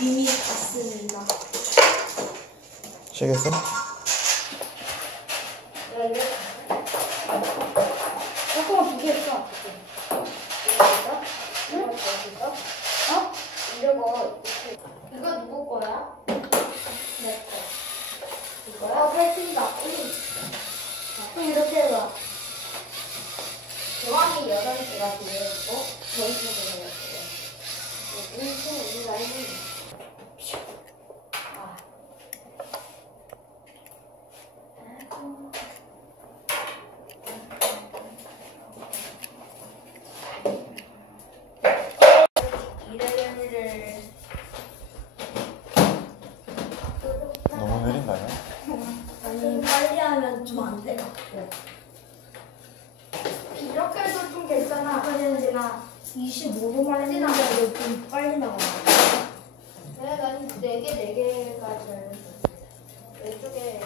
이미 갔습니다. 시작했어? 잠깐만, 2개 했어. 응? 어? 이거 누구 거야? 내 거. 이거야? 펼친다. 그럼 이렇게 해봐. 교환이 8개가 들어있고, 저희도 들어있고. 우리 라인은. 너무 느린가요? 아니, 빨리 하면 좀 안 돼요. 이렇게 해도 좀 괜찮아. 그냥 내가 25분만 했는데 좀 빨리 나와. 네, 난 4개가 제일 왼쪽에